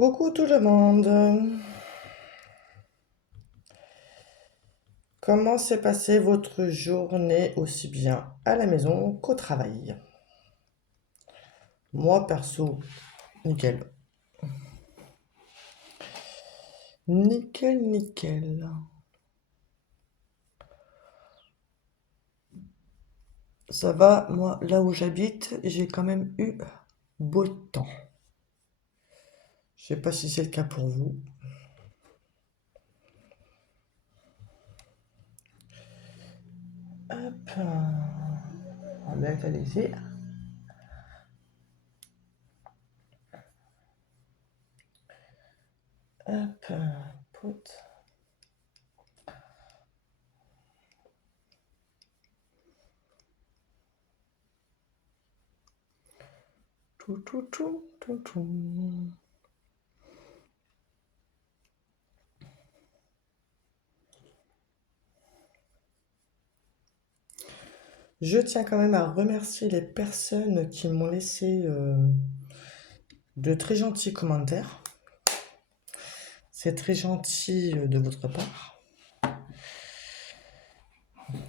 Coucou tout le monde. Comment s'est passée votre journée aussi bien à la maison qu'au travail? Moi perso, nickel. Nickel, nickel. Ça va, moi, là où j'habite, j'ai quand même eu beau temps. Je sais pas si c'est le cas pour vous. Hop. On va mettre allez-y. Hop. Pout. Tout, tout, tout, tout, tout. Je tiens quand même à remercier les personnes qui m'ont laissé de très gentils commentaires. C'est très gentil de votre part.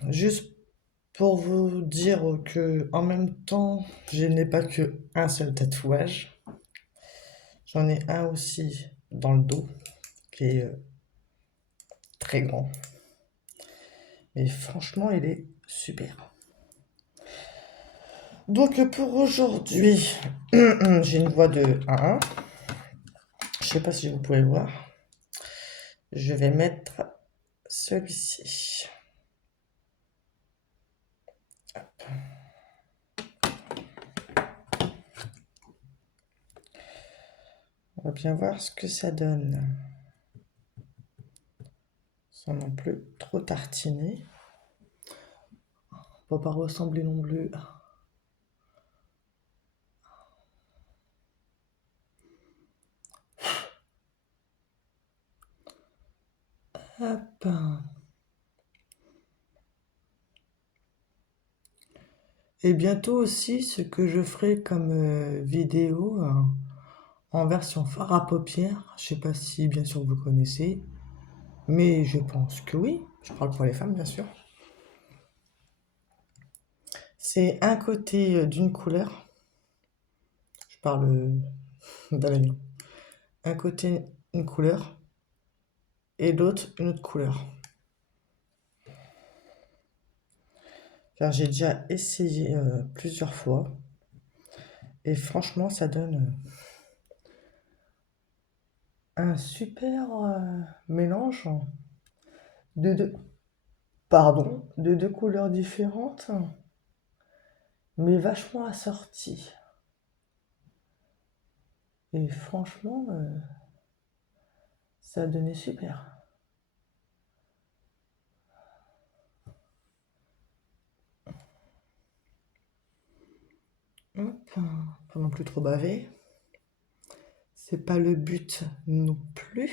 Juste pour vous dire que en même temps, je n'ai pas que un seul tatouage. J'en ai un aussi dans le dos qui est très grand. Mais franchement, il est super. Donc pour aujourd'hui, j'ai une voix de 1-1. Je sais pas si vous pouvez voir. Je vais mettre celui-ci. On va bien voir ce que ça donne. Sans non plus trop tartiner. On va pas ressembler non plus. Hop. Et bientôt aussi, ce que je ferai comme vidéo en version fard à paupières. Je sais pas si bien sûr vous connaissez, mais je pense que oui. Je parle pour les femmes, bien sûr. C'est un côté d'une couleur. Je parle d'un ami. Un côté une couleur et l'autre une autre couleur. Car j'ai déjà essayé plusieurs fois et franchement, ça donne un super mélange de deux, de deux couleurs différentes, mais vachement assorties. Et franchement, ça a donné super. Hop, pas non plus trop baver. C'est pas le but non plus,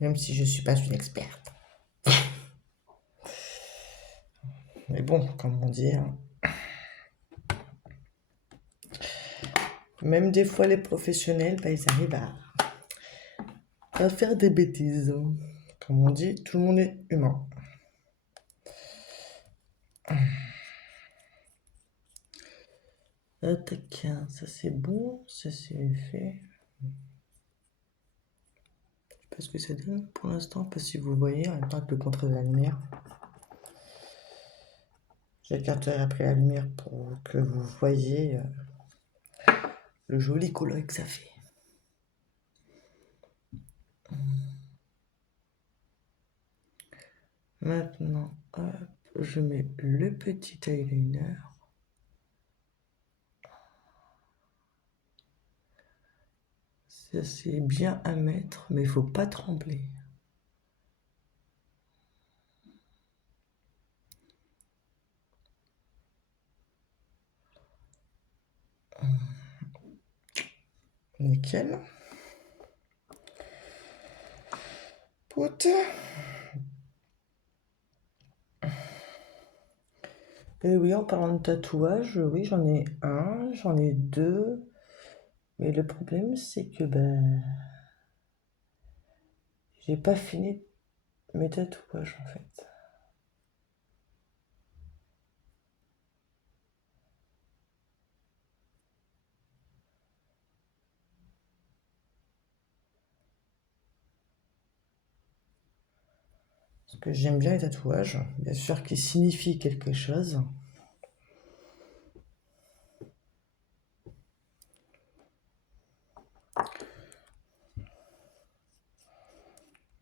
même si je suis pas une experte. Mais bon, comme on dit, hein, même des fois les professionnels, bah, ils arrivent à faire des bêtises. Comme on dit, tout le monde est humain. Attaque, ça c'est bon, ça c'est fait. Je sais pas ce que ça donne pour l'instant, pas si vous voyez, en même temps avec le contre de la lumière. J'écarterai après la lumière pour que vous voyez le joli colorier que ça fait. Maintenant, hop, je mets le petit eyeliner. Ça c'est bien à mettre, mais il faut pas trembler. Nickel. Pout. Et oui, en parlant de tatouage, oui, j'en ai un, j'en ai deux. Mais le problème, c'est que ben, j'ai pas fini mes tatouages en fait. Parce que j'aime bien les tatouages, bien sûr qu'ils signifient quelque chose.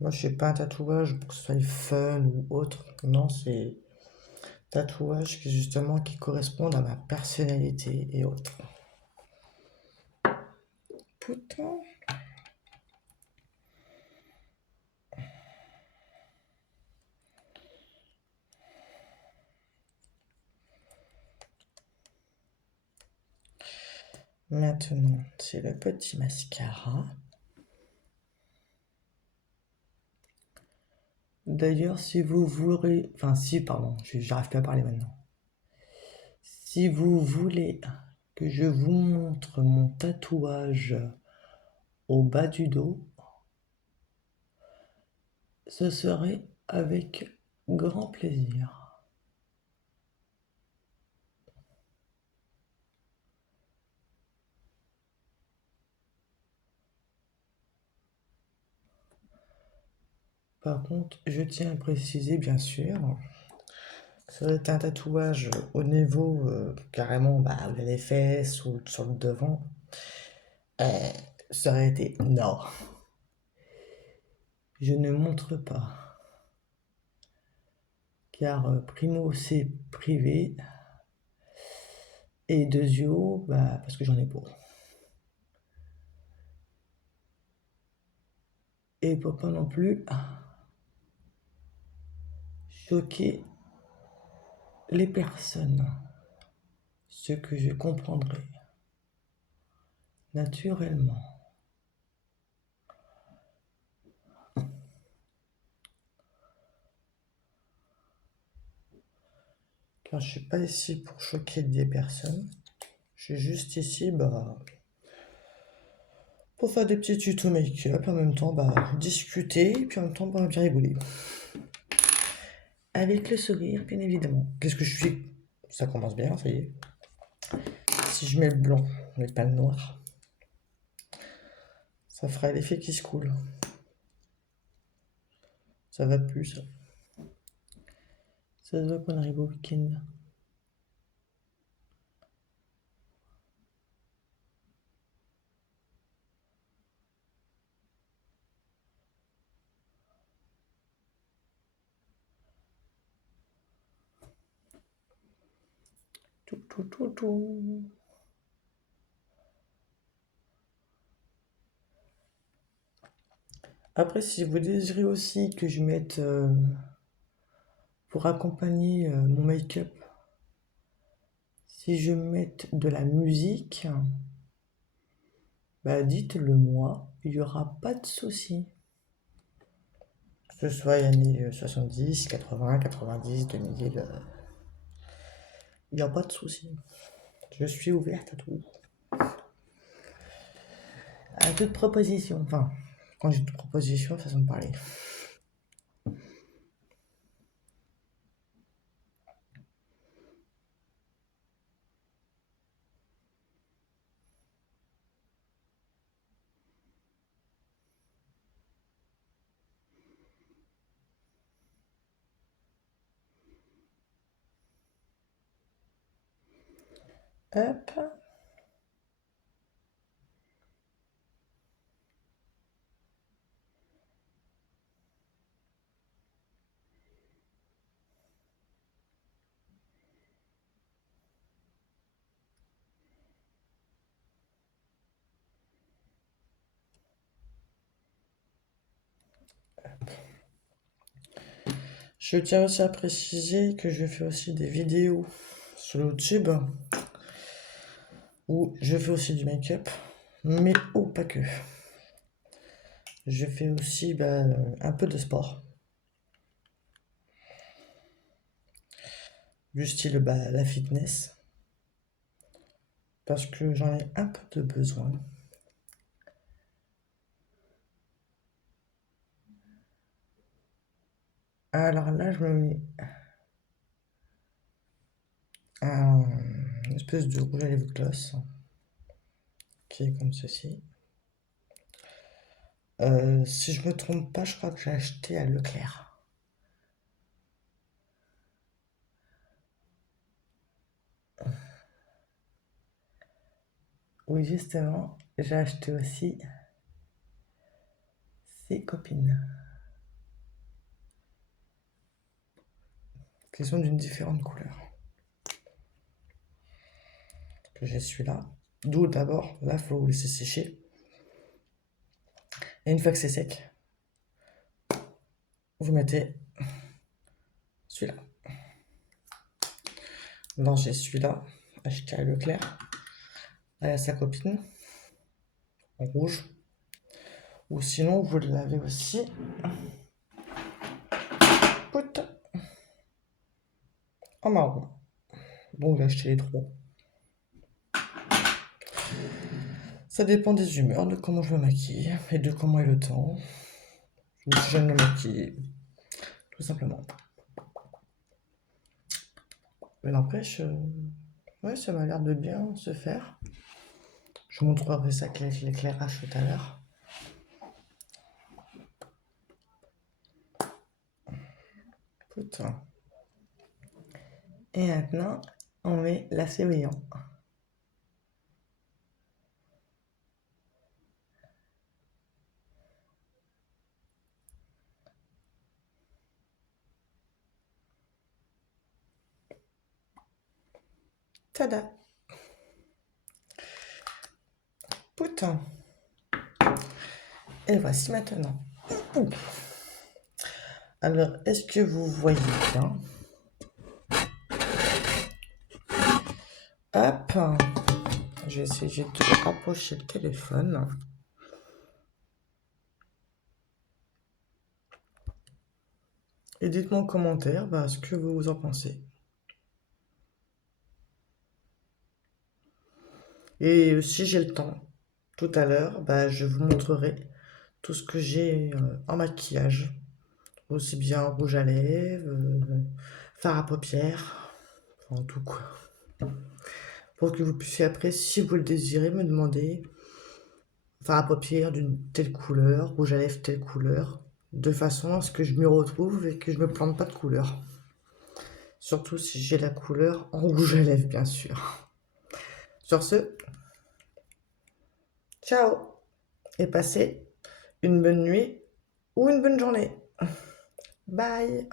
Moi, je fais pas un tatouage pour que ce soit fun ou autre. Non, c'est tatouage qui justement qui correspondent à ma personnalité et autres. Putain. Maintenant, c'est le petit mascara. D'ailleurs, si vous voulez... Enfin, si, pardon, j'arrive plus à parler maintenant. Si vous voulez que je vous montre mon tatouage au bas du dos, ce serait avec grand plaisir. Par contre, je tiens à préciser, bien sûr, que ça va être un tatouage au niveau carrément bah, où il y a les fesses ou sur le devant. Euh, Ça aurait été non. Je ne montre pas. Car primo, c'est privé. Et deuxio, bah, parce que j'en ai pas. Et pour pas non plus choquer les personnes. Ce que je comprendrai naturellement. Car je suis pas ici pour choquer des personnes. Je suis juste ici bah, pour faire des petits tutos make-up, en même temps bah, discuter, et puis en même temps bah, bien rigoler. Avec le sourire, bien évidemment. Qu'est-ce que je suis? Ça commence bien, ça y est. Si je mets le blanc, mais pas le noir, ça fera l'effet qui se coule. Ça va plus, ça. Ça se voit qu'on arrive au week-end. Tout, tout, tout, tout. Après, si vous désirez aussi que je mette pour accompagner mon make-up, si je mette de la musique, bah dites-le moi, il n'y aura pas de souci. Que ce soit années 70, 80, 90, 2000, il n'y a pas de souci. Je suis ouverte à tout. À toute proposition. Enfin, quand j'ai toute proposition, façon de parler. Hop. Je tiens aussi à préciser que je fais aussi des vidéos sur YouTube où je fais aussi du make-up, mais oh, pas que. Je fais aussi bah, un peu de sport. Du style bah, la fitness. Parce que j'en ai un peu de besoin. Alors là, je me mets une espèce de rouge à lèvres gloss qui est comme ceci. Si je me trompe pas, je crois que j'ai acheté à Leclerc. Oui, justement, j'ai acheté aussi ses copines, qui sont d'une différente couleur. Que j'ai celui-là. D'où d'abord, là, faut laisser sécher. Et une fois que c'est sec, vous mettez celui-là. Non, j'ai celui-là, acheté à Leclerc. Là, il y a sa copine, en rouge. Ou sinon, vous l'avez aussi. Pout, en marron. Donc, j'ai acheté les trois. Ça dépend des humeurs, de comment je me maquille et de comment est le temps. Ou si j'aime me maquiller, tout simplement. Mais n'empêche, ouais, ça m'a l'air de bien se faire. Je vous montrerai ça avec l'éclairage tout à l'heure. Putain. Et maintenant, on met lacet brillant. Tada! Putain! Et voici maintenant. Alors, est-ce que vous voyez bien? Hop! Je vais essayer de rapprocher le téléphone. Et dites-moi en commentaire ce que vous en pensez. Et si j'ai le temps, tout à l'heure, je vous montrerai tout ce que j'ai en maquillage. Aussi bien rouge à lèvres, fard à paupières, enfin tout quoi. Pour que vous puissiez après, si vous le désirez, me demander fard à paupières d'une telle couleur, rouge à lèvres telle couleur, de façon à ce que je m'y retrouve et que je me plante pas de couleur. Surtout si j'ai la couleur en rouge à lèvres, bien sûr. Sur ce, ciao et passez une bonne nuit ou une bonne journée. Bye!